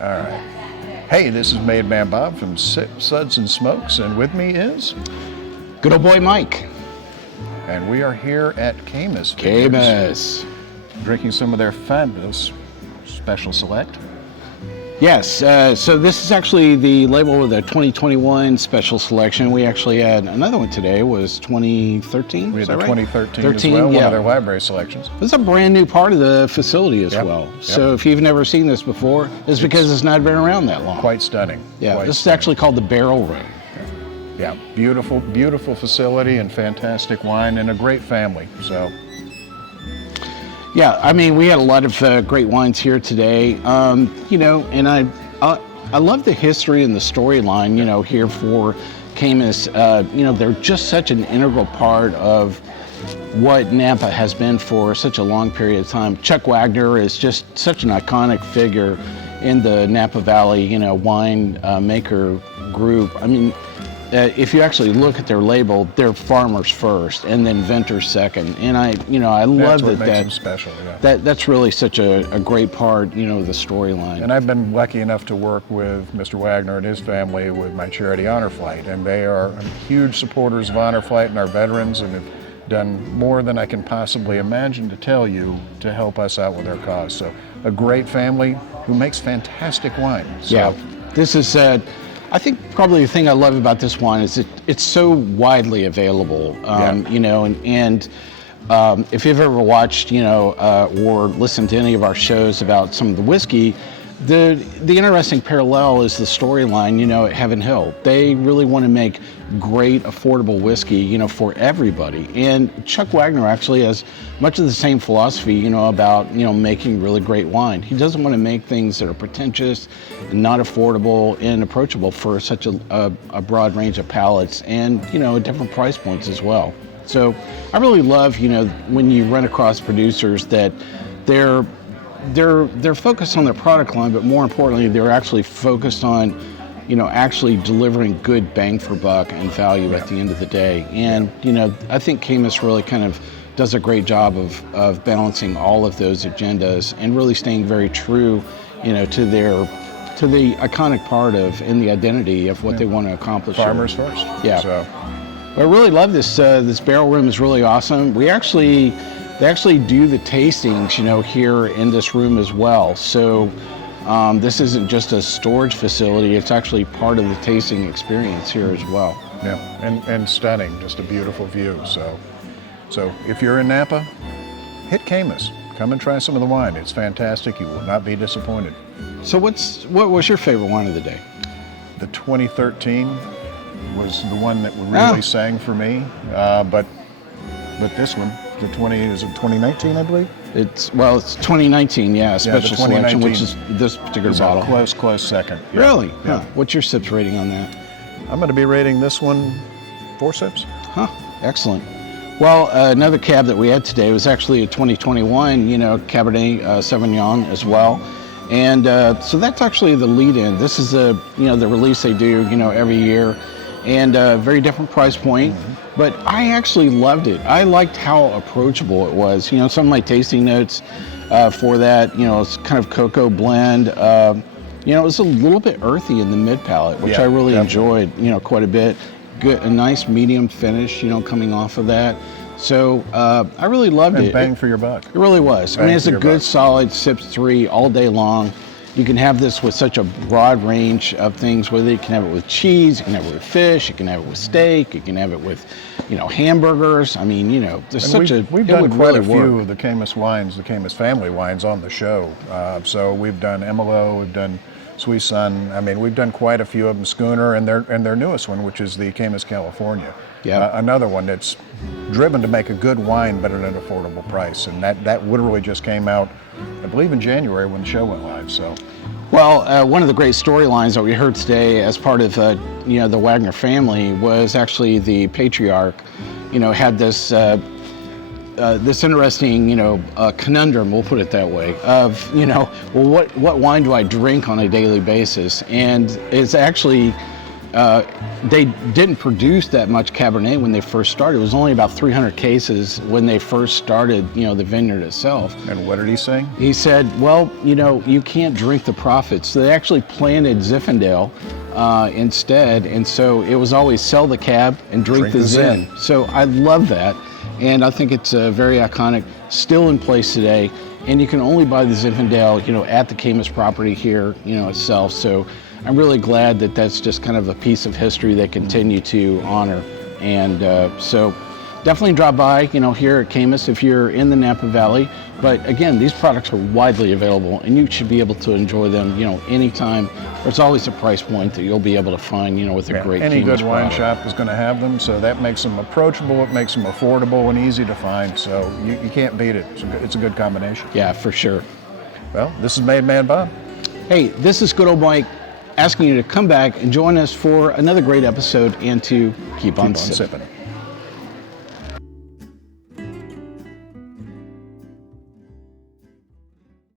All right. Hey, this is Made Man Bob from Suds and Smokes, and with me is good old boy Mike. And we are here at Caymus Vineyards, Caymus. drinking some of their fabulous Special Select. Yes, so this is actually the label with the 2021 Special Selection. We actually had another one today, was 2013? We had is the that right? 2013 as well, one of their library selections. This is a brand new part of the facility as well. So if you've never seen this before, it's because it's not been around that long. Quite stunning. Yeah, quite this stunning. is actually called the Barrel Room. Yeah, beautiful, beautiful facility and fantastic wine and a great family. So. Yeah, I mean, we had a lot of great wines here today, you know, and I love the history and the storyline, you know, here for Caymus. You know, they're just such an integral part of what Napa has been for such a long period of time. Chuck Wagner is just such an iconic figure in the Napa Valley, you know, wine maker group. I mean, if you actually look at their label, they're farmers first and then vintners second. And I love that. Makes them special, yeah. That's really such a great part, you know, of the storyline. And I've been lucky enough to work with Mr. Wagner and his family with my charity Honor Flight, and they are huge supporters of Honor Flight and our veterans, and have done more than I can possibly imagine to tell you to help us out with our cause. So a great family who makes fantastic wine. So, yeah, this is I think probably the thing I love about this wine is it's so widely available, you know, and if you've ever watched, you know, or listened to any of our shows about some of the whiskey, the interesting parallel is the storyline, you know, at Heaven Hill. They really want to make great, affordable whiskey, you know, for everybody. And Chuck Wagner actually has much of the same philosophy, you know, about, you know, making really great wine. He doesn't want to make things that are pretentious and not affordable and approachable for such a broad range of palates and, you know, different price points as well. So I really love, you know, when you run across producers that they're focused on their product line, but more importantly, they're actually focused on, you know, actually delivering good bang for buck and value at the end of the day. And, you know, I think Caymus really kind of does a great job of balancing all of those agendas and really staying very true, you know, to the iconic part of and the identity of what they want to accomplish. Farmers first. Yeah. So. I really love this. This barrel room is really awesome. They actually do the tastings, you know, here in this room as well. So this isn't just a storage facility, it's actually part of the tasting experience here as well. Yeah, and stunning, just a beautiful view. So if you're in Napa, hit Caymus. Come and try some of the wine. It's fantastic. You will not be disappointed. So what was your favorite wine of the day? The 2013 was the one that really sang for me, but this one, the 2019, I believe? It's 2019, yeah, Special Selection, which is this particular bottle. Close second. Yeah. Really? Yeah. Huh. What's your sips rating on that? I'm going to be rating this one 4 sips. Huh, excellent. Well, another cab that we had today was actually a 2021, you know, Cabernet Sauvignon as well. And so that's actually the lead-in. This is the release they do, you know, every year, and a very different price point. But I actually loved it. I liked how approachable it was. You know, some of my tasting notes for that, you know, it's kind of cocoa blend. You know, it was a little bit earthy in the mid palate, which I really enjoyed, you know, quite a bit. Good, a nice medium finish, you know, coming off of that. So I really loved it. And bang for your buck. It really was. I mean, it's a good, solid sips 3 all day long. You can have this with such a broad range of things, whether you can have it with cheese, you can have it with fish, you can have it with steak, you can have it with, you know, hamburgers. I mean, you know, there's we've done quite a few of the Caymus wines, the Caymus family wines on the show. So we've done Emilo, we've done Sweet Sun. I mean, we've done quite a few of them. Schooner and their newest one, which is the Caymus California. Yeah. Another one that's driven to make a good wine, but at an affordable price. And that literally just came out, I believe, in January when the show went live. So. Well, one of the great storylines that we heard today as part of you know, the Wagner family was actually the patriarch, you know, had this this interesting, you know, conundrum, we'll put it that way, of, you know, well, what wine do I drink on a daily basis? And it's actually they didn't produce that much Cabernet when they first started. It was only about 300 cases when they first started, the vineyard itself. And what did he say? He said, well, you can't drink the profits. So they actually planted Zinfandel instead, and so it was always sell the Cab and drink the Zin. So I love that, and I think it's very iconic, still in place today, and you can only buy the Zinfandel, at the Caymus property here, itself. So I'm really glad that that's just kind of a piece of history they continue to honor, and so definitely drop by, here at Caymus if you're in the Napa Valley. But again, these products are widely available, and you should be able to enjoy them, anytime. There's always a price point that you'll be able to find, with a great Any Caymus good wine product. shop is going to have them, so that makes them approachable, it makes them affordable and easy to find, so you can't beat it. It's a good combination. Yeah, for sure. Well, this is Made Man Bob. Hey, this is good old Mike asking you to come back and join us for another great episode and to keep on sipping. Sipping.